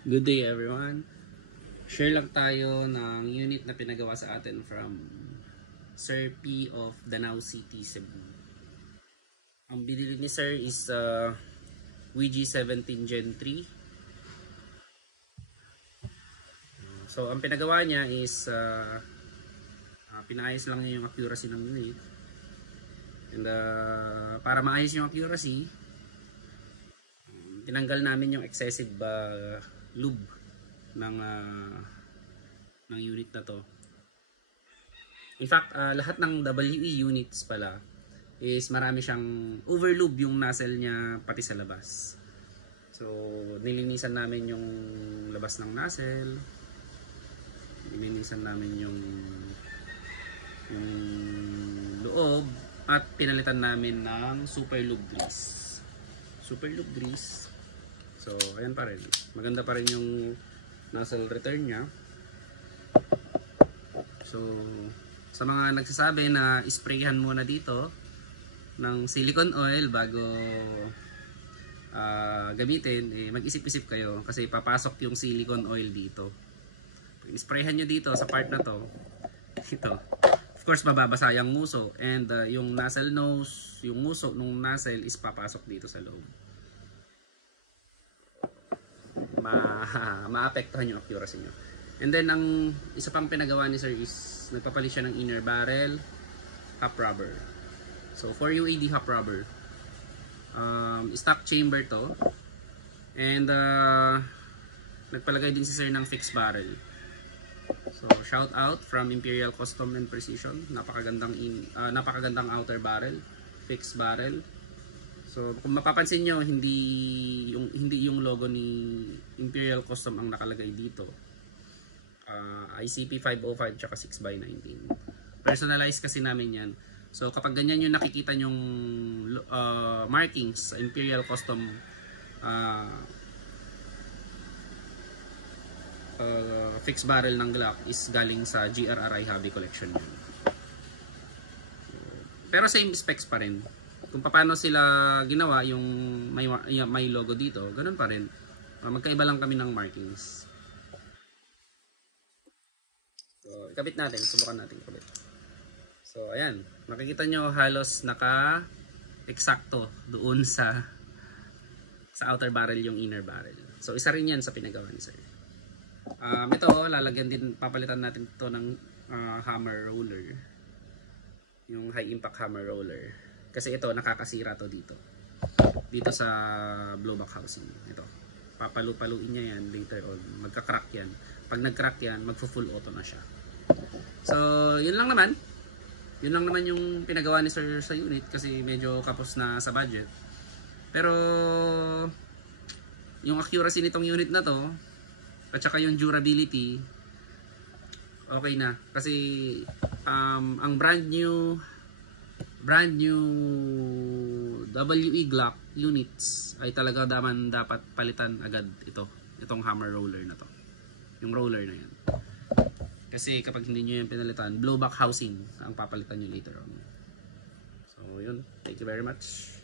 Good day everyone. Share lang tayo ng unit na pinagawa sa atin from Sir P of Danau City, Cebu. Ang binili ni Sir is WG17 Gen 3. So ang pinagawa niya is pinaayos lang niya yung accuracy ng unit. And para maayos yung accuracy, tinanggal namin yung excessive lube ng unit na to. In fact, lahat ng WE units pala is marami siyang overlube yung nozzle niya pati sa labas. So, nilinisan namin yung labas ng nozzle. Nilinisan namin yung loob at pinalitan namin ng super lube grease. Super lube grease. So, ayan pa rin. Maganda pa rin yung nozzle return niya. So, sa mga nagsasabi na isprayhan muna dito ng silicone oil bago gamitin, mag-isip-isip kayo kasi papasok yung silicone oil dito. Pag isprayhan nyo dito sa part na to, ito, of course mababasa yung nguso and yung nozzle nose, yung nguso ng nozzle is papasok dito sa loob. Maapektuhan yung accuracy nyo. And then ang isa pang pinagawa ni Sir is nagpapalit siya ng inner barrel hop rubber. So for UAD hop rubber, stock chamber to, and nagpalagay din si Sir ng fixed barrel. So shout out from Imperial Custom and Precision. Napakagandang outer barrel, fixed barrel. So kung mapapansin nyo, hindi yung logo ni Imperial Custom ang nakalagay dito. ICP 505 tsaka 6x19. Personalize kasi namin yan. So kapag ganyan yung nakikita nyong markings sa Imperial Custom fixed barrel ng Glock is galing sa GRRI Hobby Collection yun. Pero same specs pa rin. Kung paano sila ginawa yung may logo dito, ganun pa rin. Magkaiba lang kami ng markings. So, ikabit natin. Subukan natin ikabit. So, ayan. Makikita nyo halos naka-eksakto doon sa outer barrel yung inner barrel. So, isa rin yan sa pinagawa ni Sir. Ito, lalagyan din, papalitan natin ito ng hammer roller. Yung high impact hammer roller. Kasi ito, nakakasira to dito. Dito sa blowback housing. Ito. Papalu-paluin niya yan later on. Magka-crack yan. Pag nag-crack yan, magpo-full auto na siya. So, yun lang naman. Yun lang naman yung pinagawa ni Sir sa unit kasi medyo kapos na sa budget. Pero, yung accuracy nitong unit na to, at saka yung durability, okay na. Kasi, ang brand new WE Glock units ay talaga dapat palitan agad itong hammer roller na to, yung roller na yan, kasi kapag hindi nyo yan pinalitan, blowback housing ang papalitan nyo later on. So yun, thank you very much.